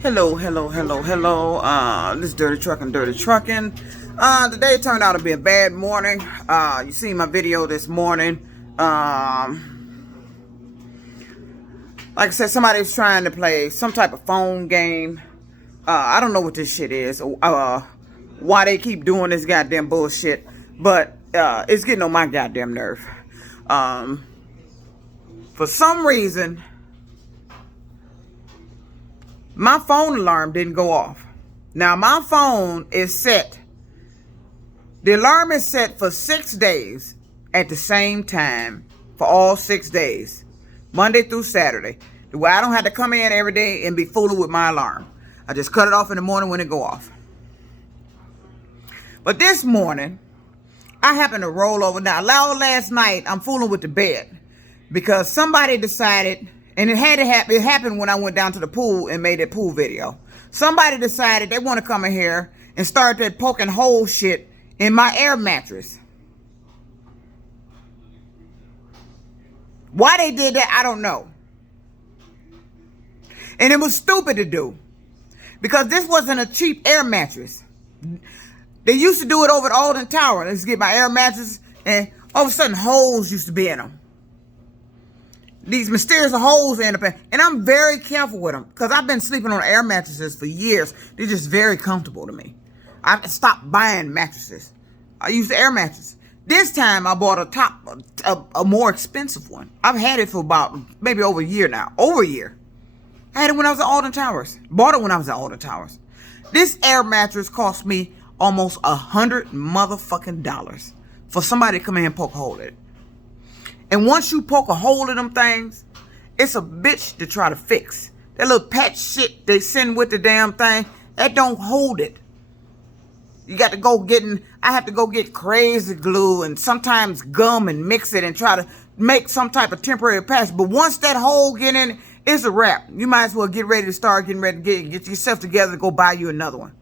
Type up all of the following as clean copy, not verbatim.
Hello. This is Dirty Trucking. The day turned out to be a bad morning. You seen my video this morning. Like I said, somebody's trying to play some type of phone game. I don't know what this shit is. Why they keep doing this goddamn bullshit. But it's getting on my goddamn nerve. For some reason, my phone alarm didn't go off. Now, my phone is set. The alarm is set for 6 days at the same time for all 6 days, Monday through Saturday. The way I don't have to come in every day and be fooling with my alarm. I just cut it off in the morning when it go off. But this morning, I happened to roll over. Now, last night, I'm fooling with the bed because somebody decided. And it had to happen. It happened when I went down to the pool and made that pool video. Somebody decided they want to come in here and start that poking hole shit in my air mattress. Why they did that, I don't know. And it was stupid to do. Because this wasn't a cheap air mattress. They used to do it over at Alden Tower. Let's get my air mattress. And all of a sudden, holes used to be in them. These mysterious holes end up in, and I'm very careful with them because I've been sleeping on air mattresses for years. They're just very comfortable to me. I stopped buying mattresses. I use the air mattress. This time I bought a more expensive one. I've had it for about maybe over a year now. Over a year. I had it when I was at Alden Towers. Bought it when I was at Alden Towers. This air mattress cost me almost $100 motherfucking dollars for somebody to come in and poke a hole in it. And once you poke a hole in them things, it's a bitch to try to fix. That little patch shit they send with the damn thing, that don't hold it. You got to go I have to go get crazy glue and sometimes gum and mix it and try to make some type of temporary patch. But once that hole get in, it's a wrap. You might as well get ready to get yourself together to go buy you another one.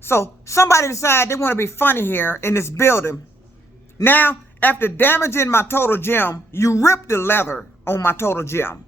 So somebody decided they want to be funny here in this building. Now, after damaging my total gym, you ripped the leather on my total gym.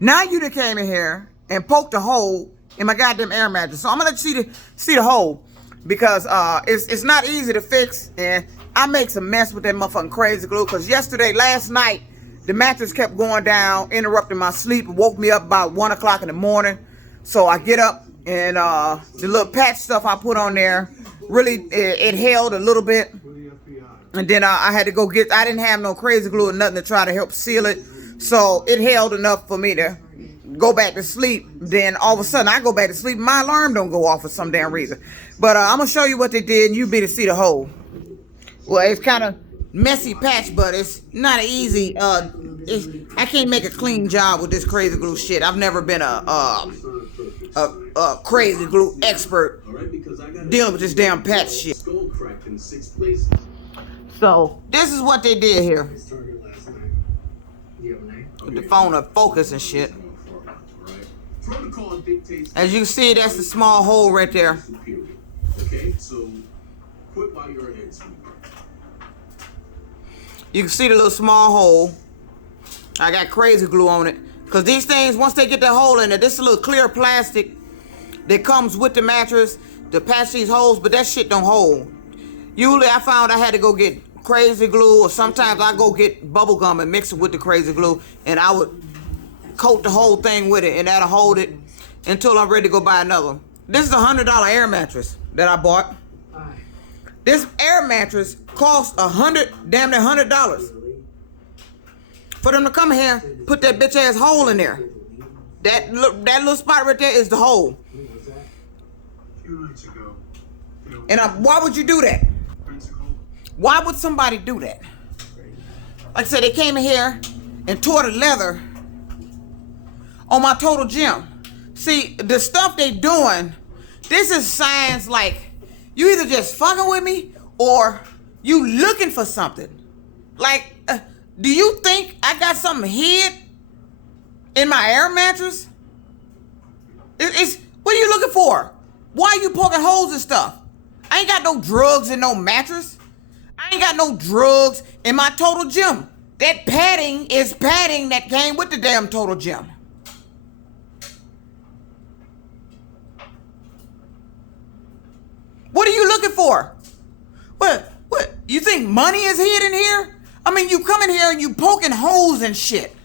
Now you done came in here and poked a hole in my goddamn air mattress. So I'm gonna let you see the hole because it's not easy to fix, and I make some mess with that motherfucking crazy glue. Because last night, the mattress kept going down, interrupting my sleep, woke me up about 1 o'clock in the morning. So I get up and the little patch stuff I put on there really it held a little bit. And then I had to go I didn't have no crazy glue or nothing to try to help seal it. So it held enough for me to go back to sleep. Then all of a sudden I go back to sleep. My alarm don't go off for some damn reason. But I'm going to show you what they did and you be to see the hole. Well, it's kind of messy patch, but it's not an easy. I can't make a clean job with this crazy glue shit. I've never been a crazy glue expert dealing with this damn patch shit. So, this is what they did here. With the phone up focus and shit. As you can see, that's the small hole right there. You can see the little small hole. I got crazy glue on it. Because these things, once they get that hole in it, this is a little clear plastic that comes with the mattress to patch these holes, but that shit don't hold. Usually I found I had to go get crazy glue, or sometimes I go get bubble gum and mix it with the crazy glue, and I would coat the whole thing with it, and that'll hold it until I'm ready to go buy another one. This is a $100 air mattress that I bought. This air mattress cost damn near $100 for them to come here, put that bitch ass hole in there. That little spot right there is the hole. And why would you do that? Why would somebody do that? Like I said, they came in here and tore the leather on my total gym. See, the stuff they doing, this is signs like you either just fucking with me or you looking for something. Like, do you think I got something hid in my air mattress? What are you looking for? Why are you poking holes and stuff? I ain't got no drugs in no mattress. I ain't got no drugs in my total gym. That padding is padding that came with the damn total gym. for? What? You think money is hidden here? I mean, you come in here and you poking holes and shit.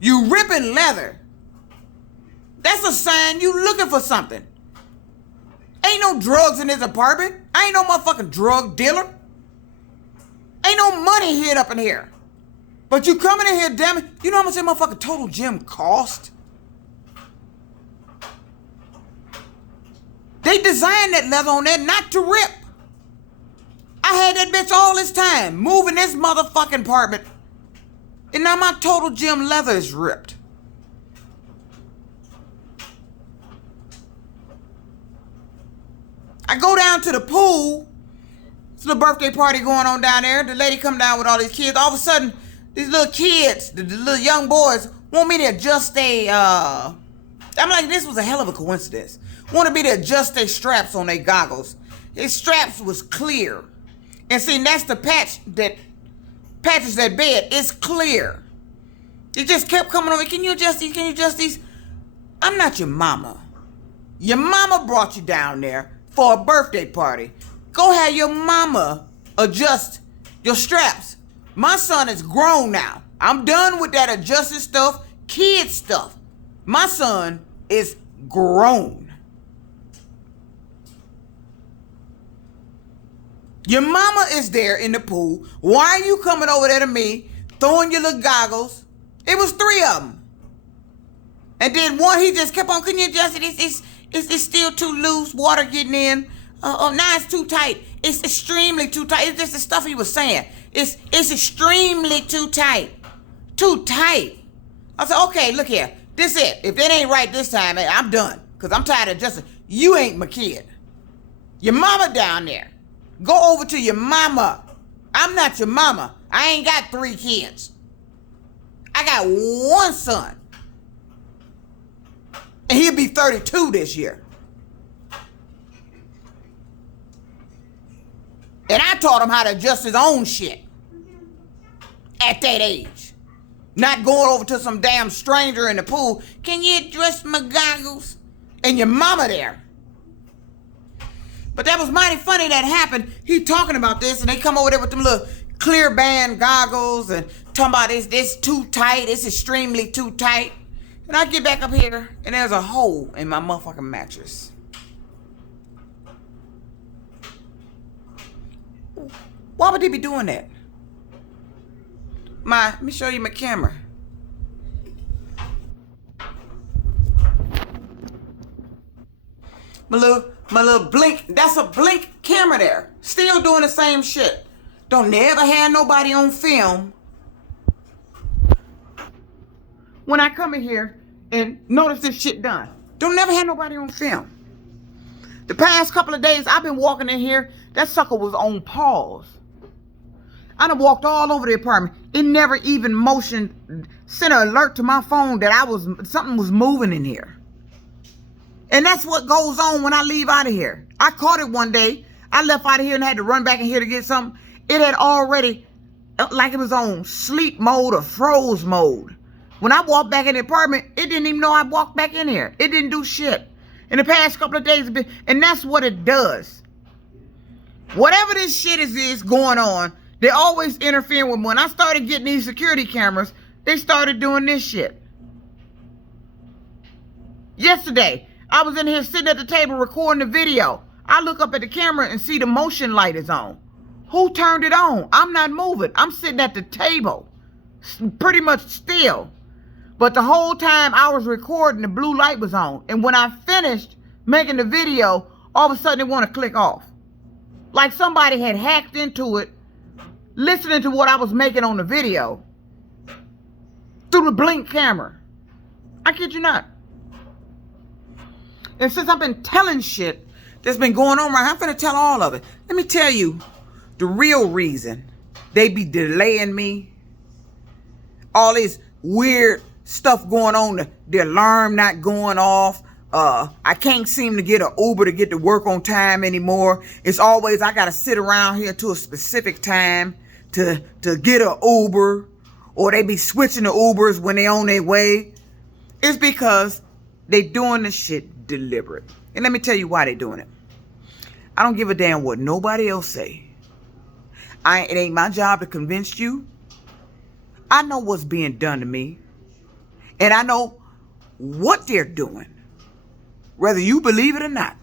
You ripping leather. That's a sign you looking for something. Ain't no drugs in this apartment. I ain't no motherfucking drug dealer. Ain't no money hid up in here. But you coming in here, damn it. You know how much that motherfucking total gym cost? They designed that leather on there not to rip. I had that bitch all this time, moving this motherfucking apartment. And now my total gym leather is ripped. I go down to the pool. It's a little birthday party going on down there. The lady come down with all these kids. All of a sudden, these little kids, the little young boys, want me to adjust I'm like, this was a hell of a coincidence. Wanted me to adjust their straps on their goggles. His straps was clear. And see, that's the patches that bed. It's clear. It just kept coming over. Can you adjust these? Can you adjust these? I'm not your mama. Your mama brought you down there for a birthday party. Go have your mama adjust your straps. My son is grown now. I'm done with that adjusted stuff, kid stuff. My son is grown. Your mama is there in the pool. Why are you coming over there to me, throwing your little goggles? It was 3 of them. And then one, he just kept on, can you adjust it? It's still too loose, water getting in. Now it's too tight. It's extremely too tight. It's just the stuff he was saying. It's extremely too tight. Too tight. I said, okay, look here. This it. If it ain't right this time, I'm done. Because I'm tired of adjusting. You ain't my kid. Your mama down there. Go over to your mama. I'm not your mama. I ain't got 3 kids. I got 1 son. And he'll be 32 this year. And I taught him how to adjust his own shit. At that age. Not going over to some damn stranger in the pool. Can you adjust my goggles? And your mama there. But that was mighty funny that happened. He talking about this and they come over there with them little clear band goggles and talking about this too tight. It's extremely too tight. And I get back up here and there's a hole in my motherfucking mattress. Why would they be doing that? Let me show you my camera. My little blink, that's a blink camera there. Still doing the same shit. Don't never have nobody on film. When I come in here and notice this shit done. Don't never have nobody on film. The past couple of days I've been walking in here, that sucker was on pause. I done walked all over the apartment. It never even sent an alert to my phone that something was moving in here. And that's what goes on when I leave out of here. I caught it one day. I left out of here and had to run back in here to get something. It had already, like it was on sleep mode or froze mode. When I walked back in the apartment, it didn't even know I walked back in here. It didn't do shit. In the past couple of days, and that's what it does. Whatever this shit is going on, they always interfere with me. When I started getting these security cameras, they started doing this shit. Yesterday, I was in here sitting at the table recording the video. I look up at the camera and see the motion light is on. Who turned it on? I'm not moving. I'm sitting at the table, pretty much still. But the whole time I was recording, the blue light was on. And when I finished making the video, all of a sudden it want to click off. Like somebody had hacked into it, listening to what I was making on the video through the blink camera. I kid you not. And since I've been telling shit that's been going on, I'm finna tell all of it. Let me tell you the real reason they be delaying me. All this weird stuff going on, the alarm not going off. I can't seem to get an Uber to get to work on time anymore. It's always I gotta sit around here to a specific time to get an Uber, or they be switching the Ubers when they on their way. It's because they doing this shit deliberate. And let me tell you why they doing it. I don't give a damn what nobody else say. It ain't my job to convince you. I know what's being done to me. And I know what they're doing. Whether you believe it or not.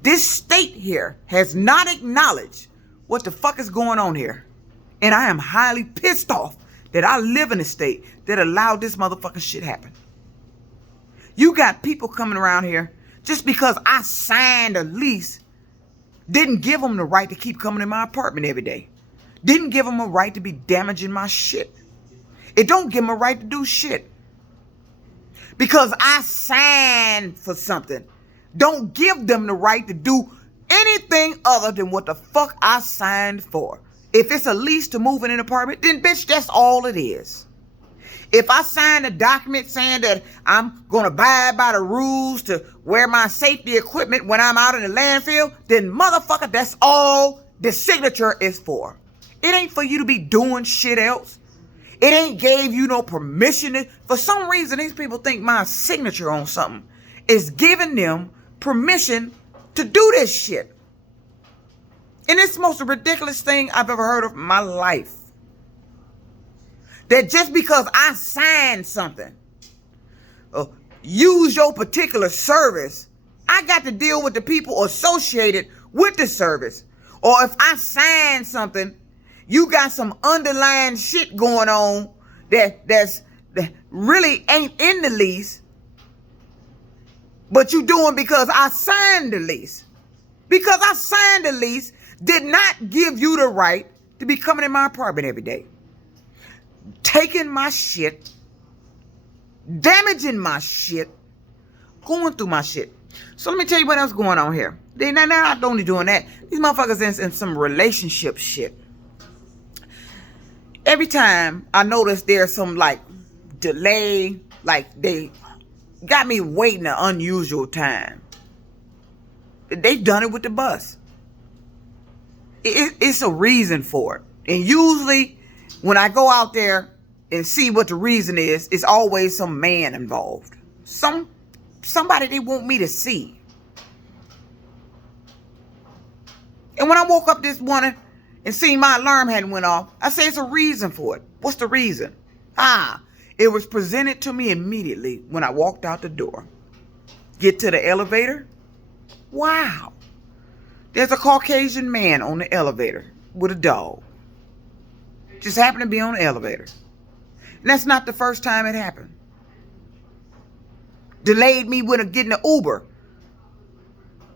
This state here has not acknowledged what the fuck is going on here. And I am highly pissed off that I live in a state that allowed this motherfucking shit happen. You got people coming around here just because I signed a lease, didn't give them the right to keep coming in my apartment every day. Didn't give them a right to be damaging my shit. It don't give them a right to do shit. Because I signed for something. Don't give them the right to do anything other than what the fuck I signed for. If it's a lease to move in an apartment, then bitch, that's all it is. If I sign a document saying that I'm going to abide by the rules to wear my safety equipment when I'm out in the landfill, then motherfucker, that's all the signature is for. It ain't for you to be doing shit else. It ain't gave you no permission. For some reason, these people think my signature on something is giving them permission to do this shit. And it's the most ridiculous thing I've ever heard of in my life. That just because I signed something, use your particular service, I got to deal with the people associated with the service. Or if I sign something, you got some underlying shit going on that really ain't in the lease, but you doing because I signed the lease. Because I signed the lease did not give you the right to be coming in my apartment every day. Taking my shit, damaging my shit, going through my shit. So let me tell you what else going on here. They're not only doing that. These motherfuckers in some relationship shit. Every time I notice there's some like delay, like they got me waiting an unusual time. They've done it with the bus. It's a reason for it. And usually when I go out there and see what the reason is, it's always some man involved. Somebody they want me to see. And when I woke up this morning and seen my alarm hadn't went off, I say it's a reason for it. What's the reason? It was presented to me immediately when I walked out the door. Get to the elevator. Wow. There's a Caucasian man on the elevator with a dog. Just happened to be on the elevator. And that's not the first time it happened. Delayed me with getting an Uber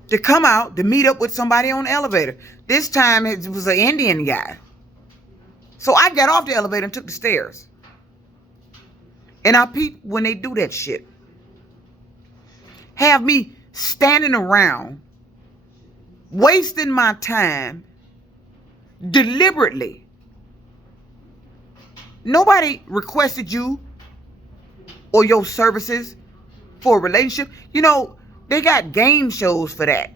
to come out to meet up with somebody on the elevator. This time it was an Indian guy. So I got off the elevator and took the stairs. And I peep when they do that shit. Have me standing around, wasting my time deliberately. Nobody requested you or your services for a relationship. You know, they got game shows for that.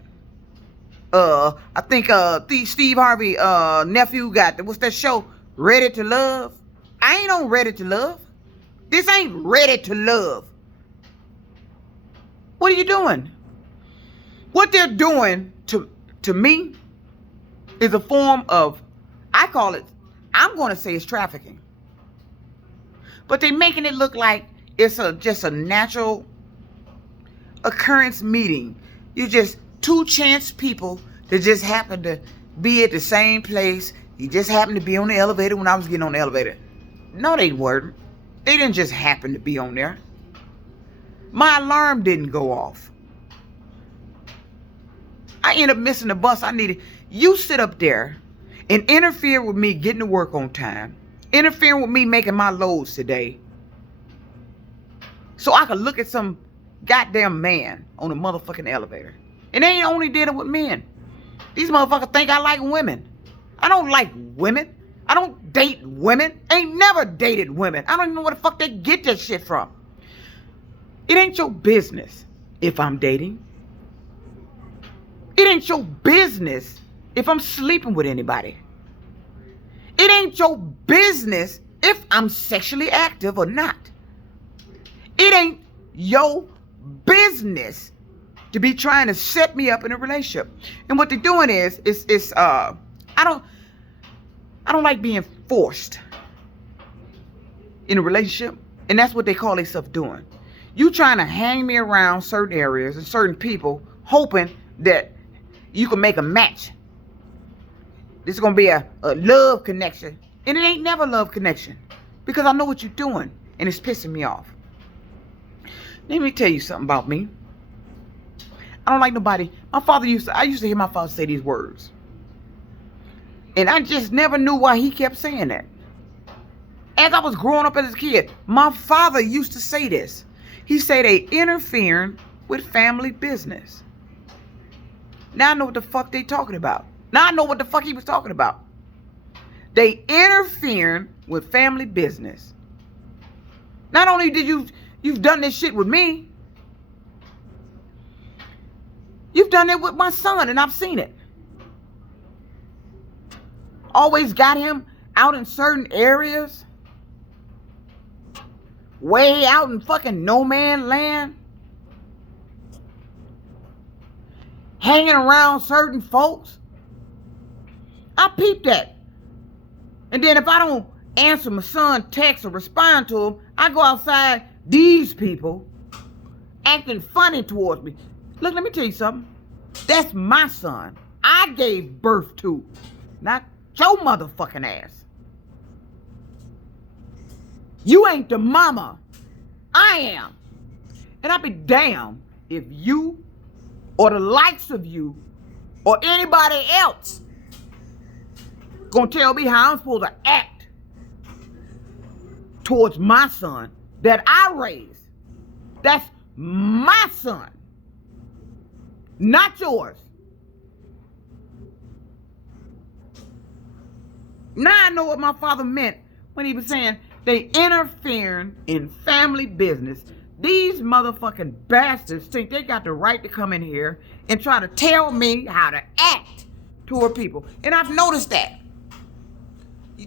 I think Steve Harvey nephew got, what's that show? Ready to Love? I ain't on Ready to Love. This ain't Ready to Love. What are you doing? What they're doing to me is a form of, I call it, I'm going to say it's trafficking. But they're making it look like it's just a natural occurrence meeting. You just two chance people that just happen to be at the same place. You just happened to be on the elevator when I was getting on the elevator. No, they weren't. They didn't just happen to be on there. My alarm didn't go off. I ended up missing the bus I needed. You sit up there and interfere with me getting to work on time. Interfering with me making my loads today. So I could look at some goddamn man on a motherfucking elevator. And they ain't only dealing with men. These motherfuckers think I like women. I don't like women. I don't date women. Ain't never dated women. I don't even know where the fuck they get that shit from. It ain't your business if I'm dating. It ain't your business if I'm sleeping with anybody. It ain't your business if I'm sexually active or not. It ain't your business to be trying to set me up in a relationship. And what they're doing is I don't like being forced in a relationship. And that's what they call themselves doing. You trying to hang me around certain areas and certain people, hoping that you can make a match. This is going to be a love connection. And it ain't never love connection. Because I know what you're doing. And it's pissing me off. Let me tell you something about me. I don't like nobody. I used to hear my father say these words. And I just never knew why he kept saying that. As I was growing up as a kid, my father used to say this. He said they interfering with family business. Now I know what the fuck they talking about. Now I know what the fuck he was talking about. They interfering with family business. Not only did you've done this shit with me, you've done it with my son, and I've seen it. Always got him out in certain areas. Way out in fucking no man land. Hanging around certain folks. I peep that. And then if I don't answer my son text or respond to him, I go outside, these people acting funny towards me. Look, let me tell you something. That's my son. I gave birth to. Not your motherfucking ass. You ain't the mama. I am. And I'll be damned if you or the likes of you or anybody else gonna tell me how I'm supposed to act towards my son that I raised. That's my son. Not yours. Now I know what my father meant when he was saying they interfering in family business. These motherfucking bastards think they got the right to come in here and try to tell me how to act toward people. And I've noticed that.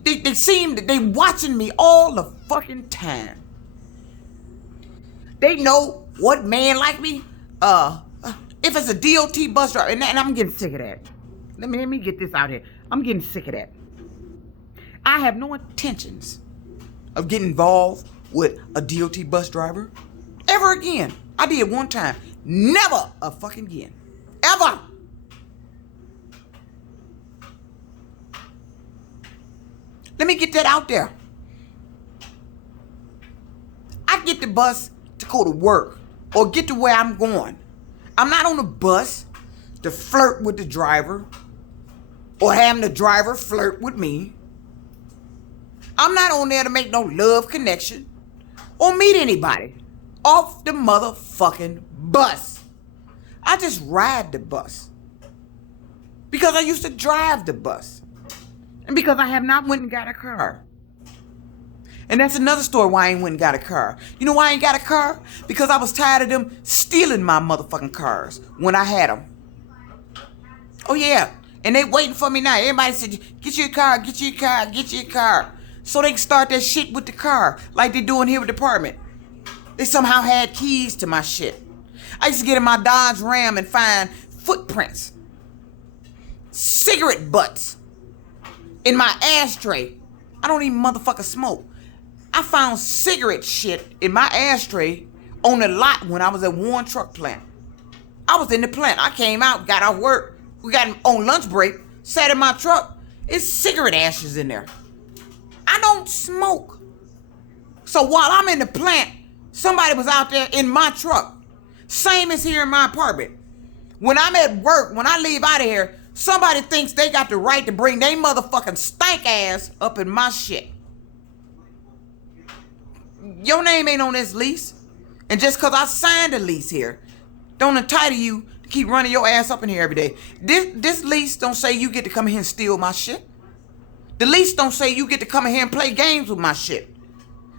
They seem that they watching me all the fucking time. They know what man like me, if it's a DOT bus driver, and I'm getting sick of that. Let me get this out here. I'm getting sick of that. I have no intentions of getting involved with a DOT bus driver ever again. I did one time. Never a fucking again. Ever. Let me get that out there. I get the bus to go to work or get to where I'm going. I'm not on the bus to flirt with the driver or having the driver flirt with me. I'm not on there to make no love connection or meet anybody off the motherfucking bus. I just ride the bus because I used to drive the bus and because I have not went and got a car. And that's another story why I ain't went and got a car. You know why I ain't got a car? Because I was tired of them stealing my motherfucking cars when I had them. Oh yeah, and they waiting for me now. Everybody said, get your car, get your car, get your car. So they can start that shit with the car like they doing here with the apartment. They somehow had keys to my shit. I used to get in my Dodge Ram and find footprints, cigarette butts in my ashtray. I don't even motherfucker smoke. I found cigarette shit in my ashtray on the lot when I was at Warren Truck Plant. I was in the plant. I came out, got off work. We got on lunch break, sat in my truck. It's cigarette ashes in there. I don't smoke. So while I'm in the plant, somebody was out there in my truck. Same as here in my apartment. When I'm at work, when I leave out of here, somebody thinks they got the right to bring their motherfucking stank ass up in my shit. Your name ain't on this lease. And just because I signed a lease here, don't entitle you to keep running your ass up in here every day. This lease don't say you get to come in here and steal my shit. The lease don't say you get to come in here and play games with my shit.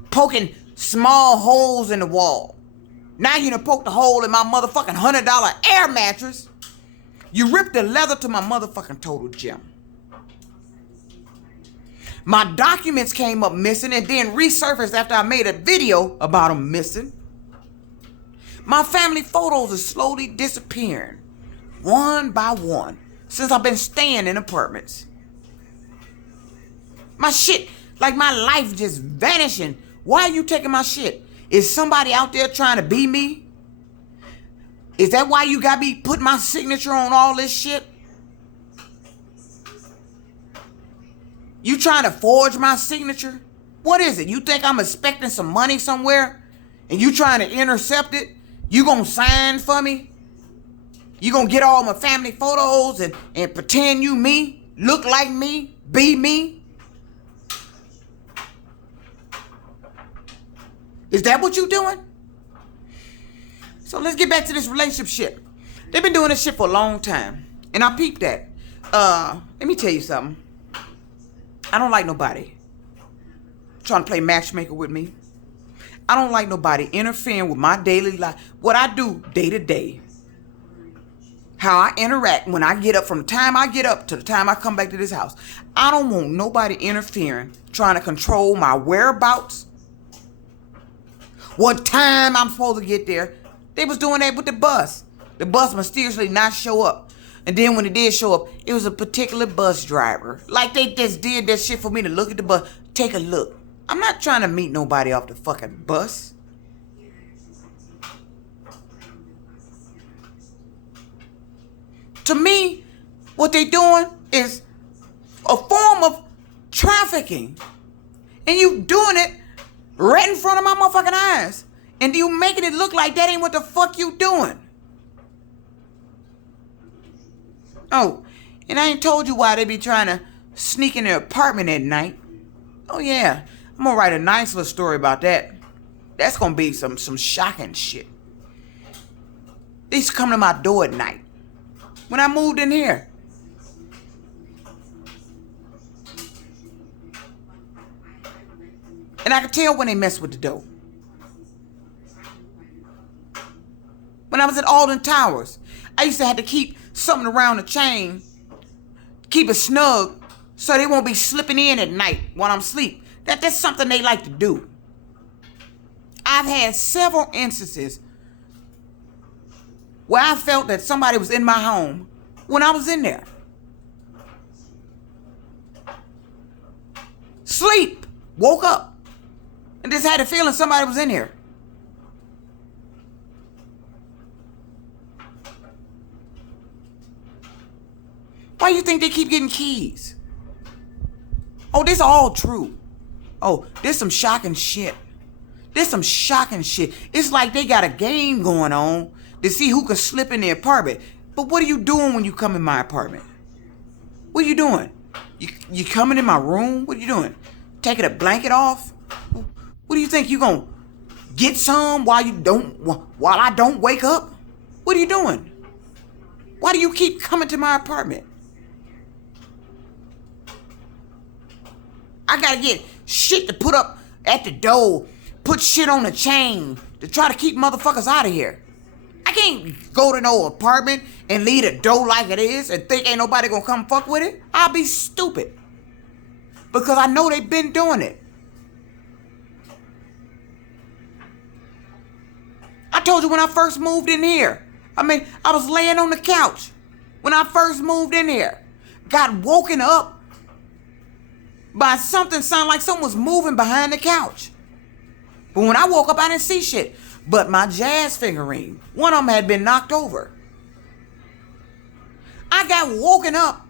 Poking small holes in the wall. Now you done poked a hole in my motherfucking $100 air mattress. You ripped the leather to my motherfucking total gem. My documents came up missing and then resurfaced after I made a video about them missing. My family photos are slowly disappearing, one by one, since I've been staying in apartments. My shit, like my life just vanishing. Why are you taking my shit? Is somebody out there trying to be me? Is that why you got me put my signature on all this shit? You trying to forge my signature? What is it? You think I'm expecting some money somewhere and you trying to intercept it? You gonna sign for me? You gonna get all my family photos and pretend you me? Look like me? Be me? Is that what you doing? So let's get back to this relationship shit. They've been doing this shit for a long time. And I peeped that. Let me tell you something. I don't like nobody trying to play matchmaker with me. I don't like nobody interfering with my daily life. What I do day to day. How I interact when I get up, from the time I get up to the time I come back to this house. I don't want nobody interfering, trying to control my whereabouts. What time I'm supposed to get there. They was doing that with the bus. The bus mysteriously not show up. And then when it did show up, it was a particular bus driver. Like they just did that shit for me to look at the bus. Take a look. I'm not trying to meet nobody off the fucking bus. To me, what they doing is a form of trafficking. And you doing it right in front of my motherfucking eyes. And you making it look like that ain't what the fuck you doing. Oh, and I ain't told you why they be trying to sneak in their apartment at night. Oh yeah, I'm gonna write a nice little story about that. That's gonna be some shocking shit. They used to come to my door at night. When I moved in here. And I could tell when they mess with the dough. When I was at Alden Towers, I used to have to keep something around the chain, keep it snug, so they won't be slipping in at night while I'm asleep. That's something they like to do. I've had several instances where I felt that somebody was in my home when I was in there. Sleep, woke up, and just had a feeling somebody was in here. Why you think they keep getting keys? Oh, this all true. Oh, this some shocking shit. This some shocking shit. It's like they got a game going on to see who can slip in the apartment. But what are you doing when you come in my apartment? What are you doing? You coming in my room? What are you doing? Taking a blanket off? What do you think you gonna get some while I don't wake up? What are you doing? Why do you keep coming to my apartment? I gotta get shit to put up at the door, put shit on the chain to try to keep motherfuckers out of here. I can't go to no apartment and leave the door like it is and think ain't nobody gonna come fuck with it. I'll be stupid. Because I know they've been doing it. I told you when I first moved in here. I was laying on the couch when I first moved in here. Got woken up by something sound like someone was moving behind the couch. But when I woke up, I didn't see shit. But my jazz figurine, one of them had been knocked over. I got woken up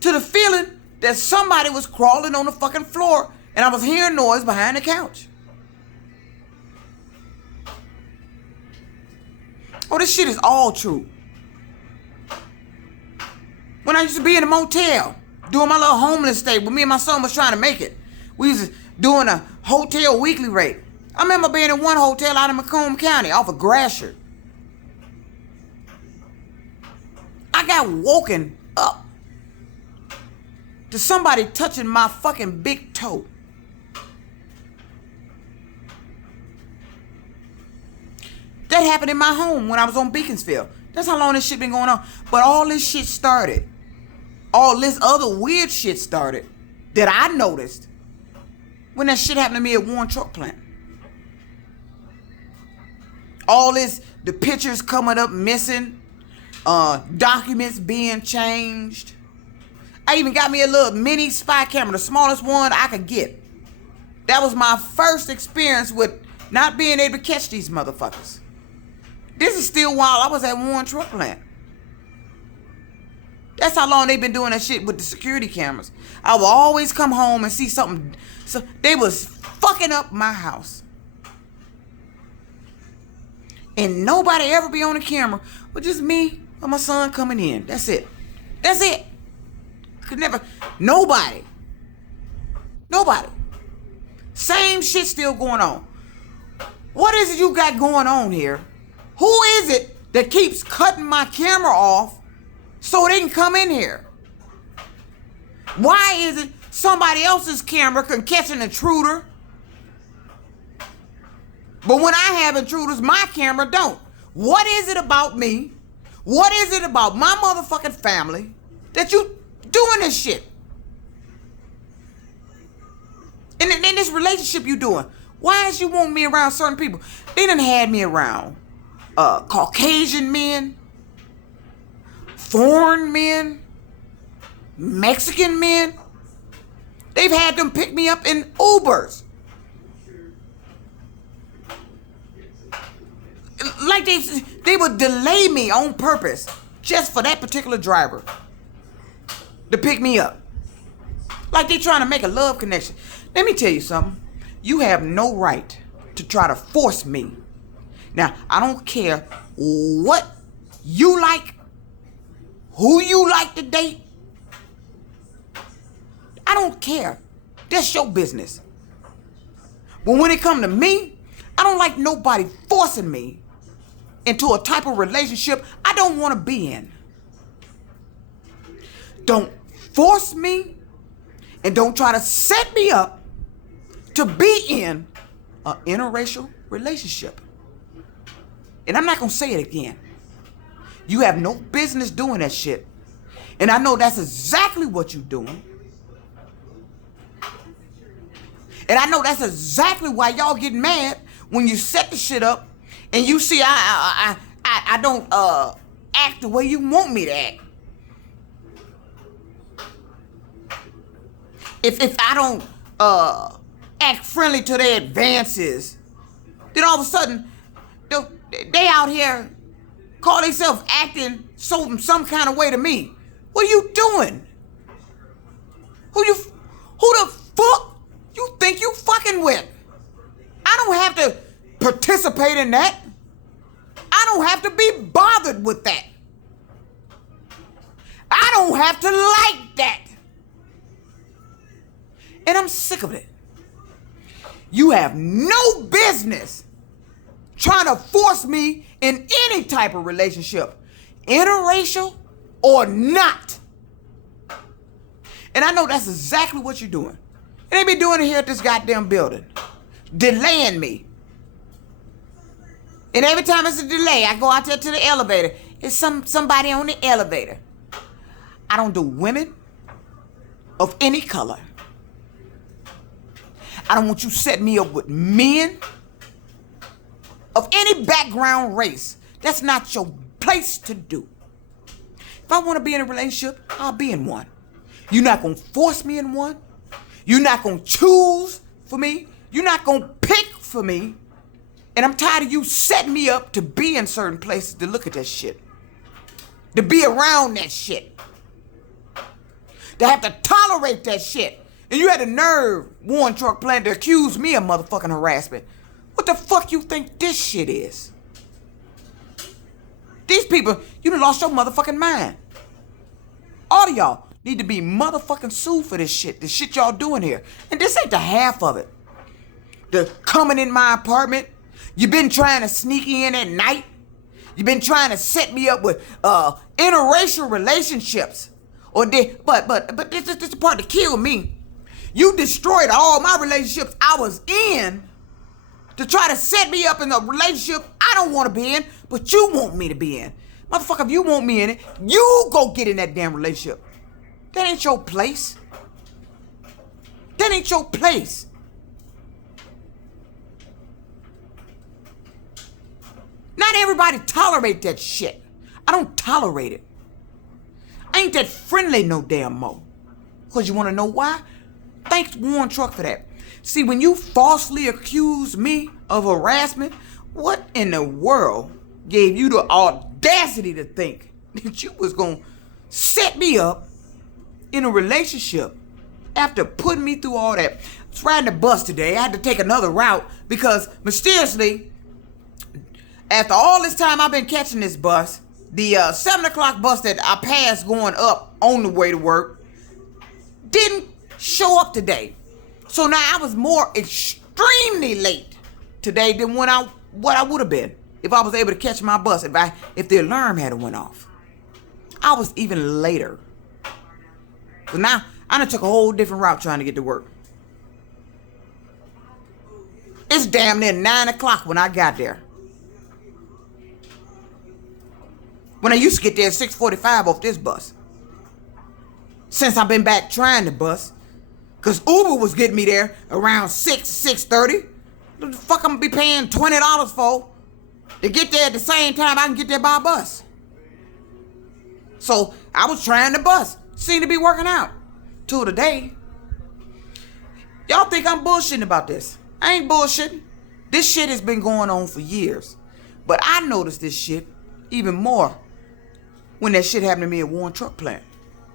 to the feeling that somebody was crawling on the fucking floor and I was hearing noise behind the couch. Oh, this shit is all true. When I used to be in a motel, doing my little homeless stay, when me and my son was trying to make it. We was doing a hotel weekly rate. I remember being in one hotel out in Macomb County off of Gratiot. I got woken up to somebody touching my fucking big toe. That happened in my home when I was on Beaconsfield. That's how long this shit been going on. But all this shit started. All this other weird shit started that I noticed when that shit happened to me at Warren Truck Plant. All this, the pictures coming up missing, documents being changed. I even got me a little mini spy camera, the smallest one I could get. That was my first experience with not being able to catch these motherfuckers. This is still while I was at Warren Truck Plant. That's how long they've been doing that shit with the security cameras. I will always come home and see something. So they was fucking up my house. And nobody ever be on the camera, but just me or my son coming in. That's it. That's it. Could never. Nobody. Same shit still going on. What is it you got going on here? Who is it that keeps cutting my camera off so they can come in here? Why is it somebody else's camera can catch an intruder, but when I have intruders, my camera don't? What is it about me? What is it about my motherfucking family that you doing this shit? And in this relationship you doing, why is you want me around certain people? They done had me around Caucasian men, foreign men, Mexican men. They've had them pick me up in Ubers. Like they would delay me on purpose just for that particular driver to pick me up. Like they trying to make a love connection. Let me tell you something. You have no right to try to force me. Now, I don't care what you like, who you like to date. I don't care. That's your business. But when it comes to me, I don't like nobody forcing me into a type of relationship I don't want to be in. Don't force me and don't try to set me up to be in an interracial relationship. And I'm not going to say it again. You have no business doing that shit. And I know that's exactly what you're doing. And I know that's exactly why y'all get mad when you set the shit up and you see I don't act the way you want me to act. If I don't act friendly to their advances, then all of a sudden they out here call themselves acting some kind of way to me. What are you doing? Who the fuck you think you fucking with? I don't have to participate in that. I don't have to be bothered with that. I don't have to like that. And I'm sick of it. You have no business trying to force me in any type of relationship, interracial or not. And I know that's exactly what you're doing. And they be doing it here at this goddamn building. Delaying me. And every time it's a delay, I go out there to the elevator. It's somebody on the elevator. I don't do women of any color. I don't want you setting me up with men of any background race. That's not your place to do. If I want to be in a relationship, I'll be in one. You're not going to force me in one. You're not going to choose for me. You're not going to pick for me. And I'm tired of you setting me up to be in certain places to look at that shit. To be around that shit. To have to tolerate that shit. And you had the nerve, Warren Truck Plant, to accuse me of motherfucking harassment. What the fuck you think this shit is? These people, you done lost your motherfucking mind. All of y'all need to be motherfucking sued for this shit y'all doing here. And this ain't the half of it. The coming in my apartment. You've been trying to sneak in at night. You've been trying to set me up with interracial relationships. But this is the part that killed me. You destroyed all my relationships I was in to try to set me up in a relationship I don't want to be in, but you want me to be in. Motherfucker, if you want me in it, you go get in that damn relationship. That ain't your place. That ain't your place. Not everybody tolerate that shit. I don't tolerate it. I ain't that friendly no damn more. Because you want to know why? Thanks Warren Truck for that. See, when you falsely accuse me of harassment, what in the world gave you the audacity to think that you was going to set me up in a relationship after putting me through all that? I was riding the bus today. I had to take another route because mysteriously, after all this time I've been catching this bus, the 7 o'clock bus that I passed going up on the way to work didn't show up today. So now I was more extremely late today than what I would have been if I was able to catch my bus, if the alarm hadn't went off. I was even later. So now I done took a whole different route trying to get to work. It's damn near 9 o'clock when I got there. When I used to get there at 6:45 off this bus. Since I've been back trying the bus, because Uber was getting me there around 6:30. What the fuck I'm gonna be paying $20 for to get there at the same time I can get there by bus? So I was trying the bus. Seemed to be working out. Till today. Y'all think I'm bullshitting about this. I ain't bullshitting. This shit has been going on for years. But I noticed this shit even more when that shit happened to me at Warren Truck Plant.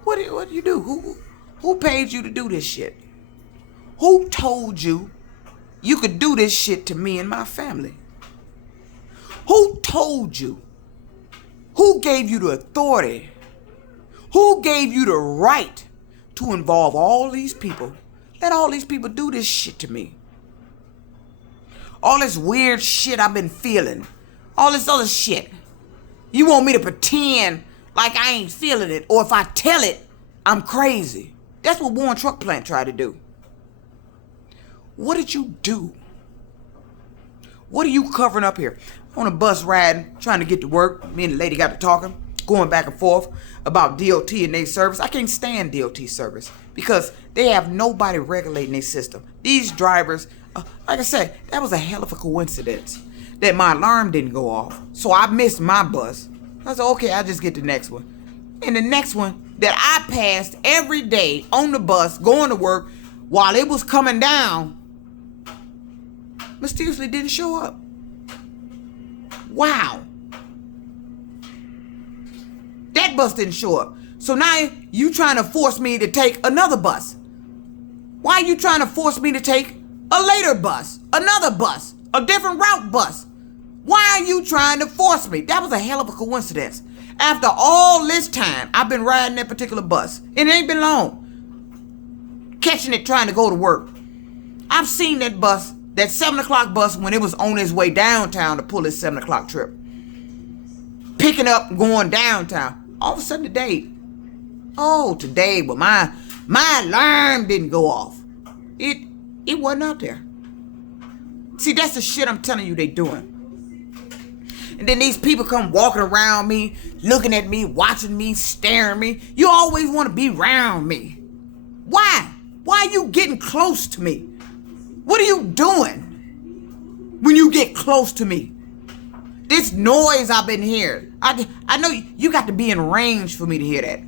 What do you do? Who paid you to do this shit? Who told you you could do this shit to me and my family? Who told you? Who gave you the authority? Who gave you the right to involve all these people? Let all these people do this shit to me. All this weird shit I've been feeling. All this other shit. You want me to pretend like I ain't feeling it, or if I tell it, I'm crazy. That's what Warren Truck Plant tried to do. What did you do? What are you covering up here? On a bus riding, trying to get to work. Me and the lady got to talking, going back and forth about DOT and their service. I can't stand DOT service because they have nobody regulating their system. These drivers, like I said, that was a hell of a coincidence that my alarm didn't go off. So I missed my bus. I said, okay, I'll just get the next one. And the next one that I passed every day on the bus going to work while it was coming down mysteriously didn't show up. Wow. That bus didn't show up. So now you trying to force me to take another bus. Why are you trying to force me to take a later bus, another bus, a different route bus? Why are you trying to force me? That was a hell of a coincidence. After all this time, I've been riding that particular bus. And it ain't been long. Catching it trying to go to work. I've seen that bus, that 7 o'clock bus, when it was on its way downtown to pull its 7 o'clock trip. Picking up and going downtown. All of a sudden today, but my alarm didn't go off. It wasn't out there. See, that's the shit I'm telling you they doing. And then these people come walking around me, looking at me, watching me, staring me. You always want to be around me. Why? Why are you getting close to me? What are you doing when you get close to me? This noise I've been hearing. I know you got to be in range for me to hear that.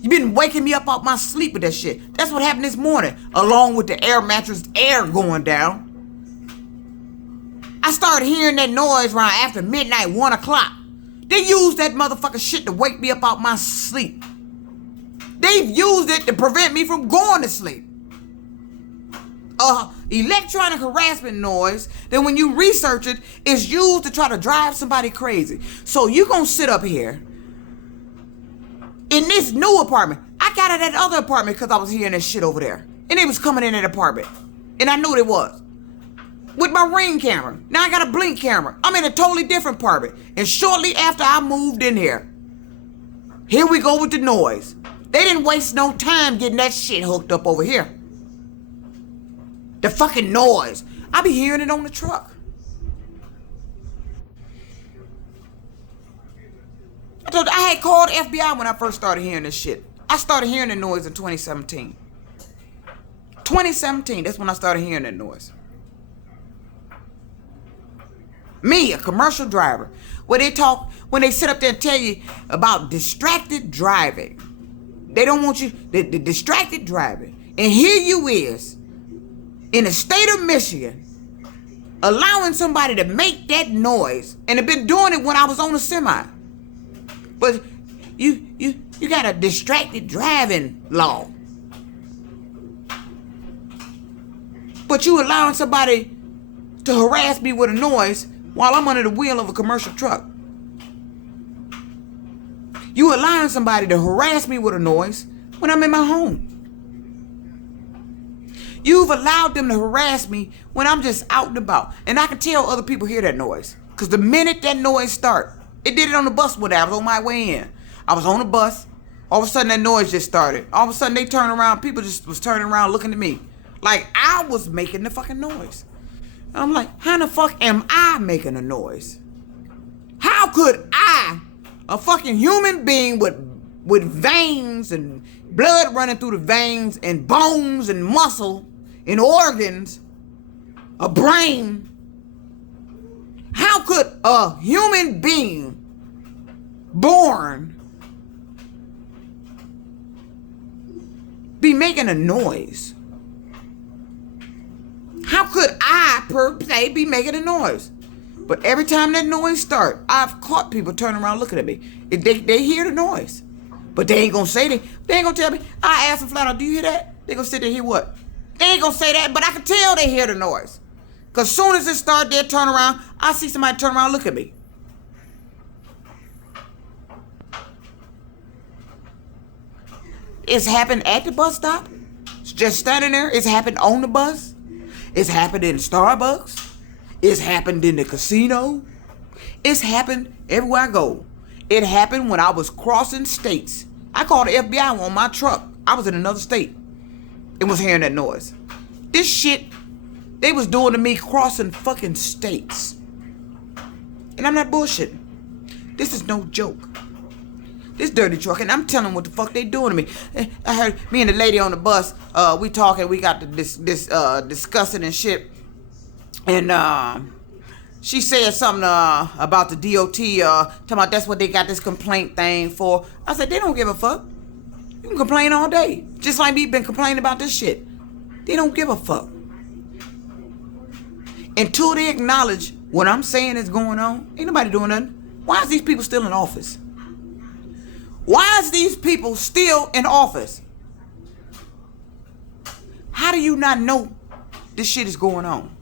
You've been waking me up out my sleep with that shit. That's what happened this morning, along with the air mattress air going down. I started hearing that noise around after midnight, 1 o'clock. They used that motherfucker shit to wake me up out my sleep. They've used it to prevent me from going to sleep. Electronic harassment noise that when you research it is used to try to drive somebody crazy. So you gonna sit up here in this new apartment. I got it at the other apartment because I was hearing that shit over there. And they was coming in that apartment. And I knew it was. With my Ring camera. Now I got a Blink camera. I'm in a totally different apartment. And shortly after I moved in here we go with the noise. They didn't waste no time getting that shit hooked up over here. The fucking noise. I be hearing it on the truck. I had called FBI when I first started hearing this shit. I started hearing the noise in 2017. 2017, that's when I started hearing that noise. Me, a commercial driver. When they sit up there and tell you about distracted driving. They don't want you, the distracted driving. And here you is, in the state of Michigan, allowing somebody to make that noise. And have been doing it when I was on a semi. But you got a distracted driving law. But you allowing somebody to harass me with a noise while I'm under the wheel of a commercial truck. You allowing somebody to harass me with a noise when I'm in my home. You've allowed them to harass me when I'm just out and about. And I can tell other people hear that noise. Because the minute that noise starts, it did it on the bus when I was on my way in. I was on the bus. All of a sudden that noise just started. All of a sudden they turned around. People just was turning around looking at me. Like I was making the fucking noise. And I'm like, how the fuck am I making a noise? How could I, a fucking human being with veins and blood running through the veins and bones and muscle and organs, a brain, how could a human being born be making a noise? How could I, per se, be making a noise? But every time that noise starts, I've caught people turning around looking at me. If they hear the noise. But they ain't gonna say that. They ain't gonna tell me. I ask them flat out, do you hear that? They gonna sit there and hear what? They ain't gonna say that, but I can tell they hear the noise. Because as soon as it starts, they turn around, I see somebody turn around and look at me. It's happened at the bus stop. It's just standing there. It's happened on the bus. It's happened in Starbucks. It's happened in the casino. It's happened everywhere I go. It happened when I was crossing states. I called the FBI on my truck. I was in another state and was hearing that noise. This shit they was doing to me crossing fucking states. And I'm not bullshitting. This is no joke. This dirty truck, and I'm telling them what the fuck they doing to me. I heard me and the lady on the bus, we talking, we got to discussing and shit. And she said something about the DOT, talking about that's what they got this complaint thing for. I said, they don't give a fuck. You can complain all day. Just like me been complaining about this shit. They don't give a fuck. Until they acknowledge what I'm saying is going on, ain't nobody doing nothing. Why is these people still in office? Why is these people still in office? How do you not know this shit is going on?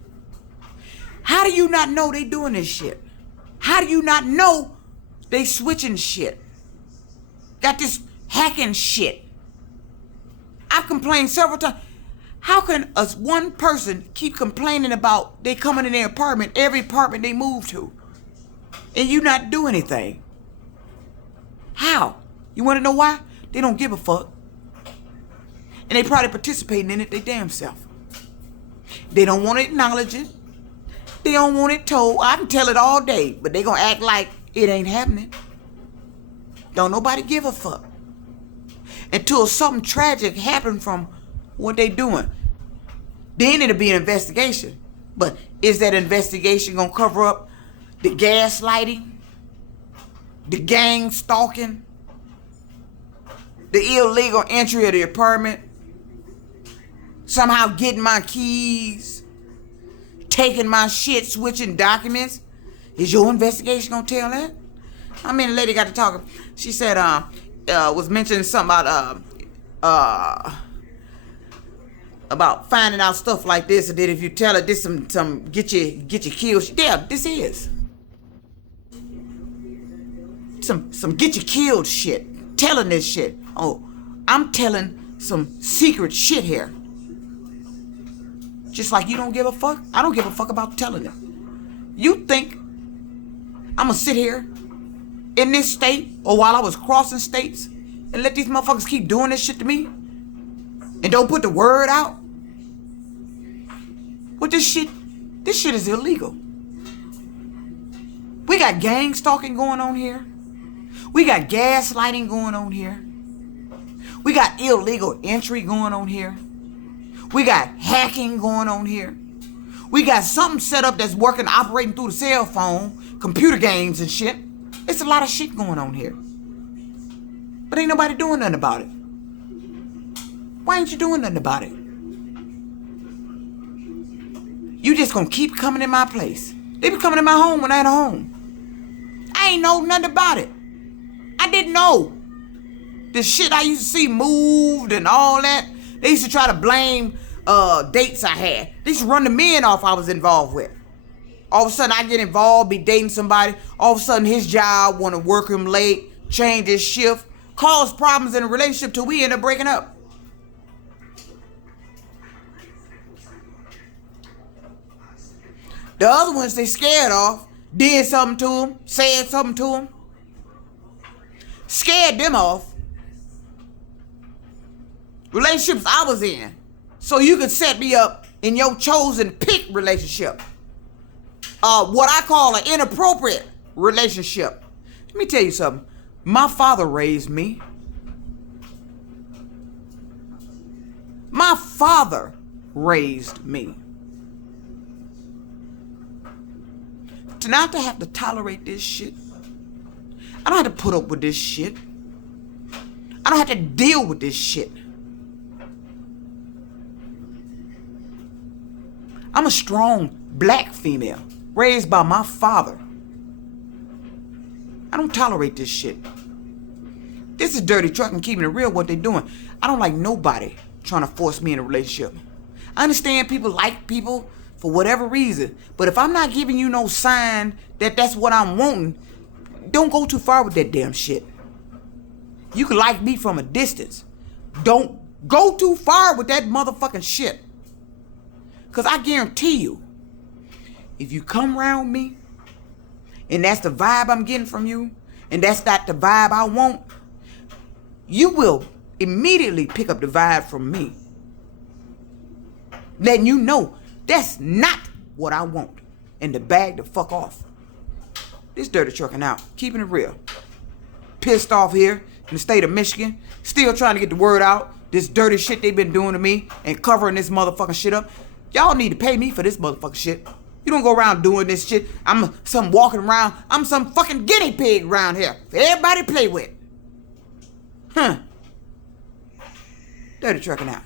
How do you not know they doing this shit? How do you not know they switching shit? Got this hacking shit. I've complained several times. How can one person keep complaining about they coming in their apartment, every apartment they move to, and you not do anything? How? You want to know why? They don't give a fuck. And they probably participating in it they damn self. They don't want to acknowledge it. They don't want it told. I can tell it all day, but they gonna act like it ain't happening. Don't nobody give a fuck. Until something tragic happened from what they doing. Then it'll be an investigation. But is that investigation gonna cover up the gaslighting, the gang stalking, the illegal entry of the apartment, somehow getting my keys, taking my shit, switching documents? Is your investigation gonna tell that? I mean, the lady got to talking. She said, was mentioning something about finding out stuff like this, and then if you tell her this, some get you killed. Yeah, this is some get you killed shit. Telling this shit. Oh, I'm telling some secret shit here. Just like you don't give a fuck. I don't give a fuck about telling it. You think I'm gonna sit here in this state or while I was crossing states and let these motherfuckers keep doing this shit to me and don't put the word out? What this shit is illegal. We got gang stalking going on here. We got gaslighting going on here. We got illegal entry going on here. We got hacking going on here. We got something set up that's working, operating through the cell phone, computer games and shit. It's a lot of shit going on here. But ain't nobody doing nothing about it. Why ain't you doing nothing about it? You just gonna keep coming in my place. They be coming in my home when I ain't home. I ain't know nothing about it. I didn't know. The shit I used to see moved and all that. They used to try to blame dates I had. They used to run the men off I was involved with. All of a sudden I get involved, be dating somebody. All of a sudden his job want to work him late, change his shift, cause problems in a relationship till we end up breaking up. The other ones they scared off, did something to them, said something to them, scared them off. Relationships I was in, so you could set me up in your chosen pick relationship. What I call an inappropriate relationship. Let me tell you something. My father raised me. My father raised me. To not to have to tolerate this shit. I don't have to put up with this shit. I don't have to deal with this shit. I'm a strong black female raised by my father. I don't tolerate this shit. This is dirty truck and keeping it real what they doing. I don't like nobody trying to force me in a relationship. I understand people like people for whatever reason, but if I'm not giving you no sign that that's what I'm wanting, don't go too far with that damn shit. You can like me from a distance. Don't go too far with that motherfucking shit. Because I guarantee you, if you come around me, and that's the vibe I'm getting from you, and that's not the vibe I want, you will immediately pick up the vibe from me. Letting you know that's not what I want. And to bag the fuck off. This dirty trucking out. Keeping it real. Pissed off here in the state of Michigan. Still trying to get the word out. This dirty shit they been doing to me and covering this motherfucking shit up. Y'all need to pay me for this motherfucking shit. You don't go around doing this shit. I'm some walking around. I'm some fucking guinea pig around here for everybody to play with. Dirty trucking out.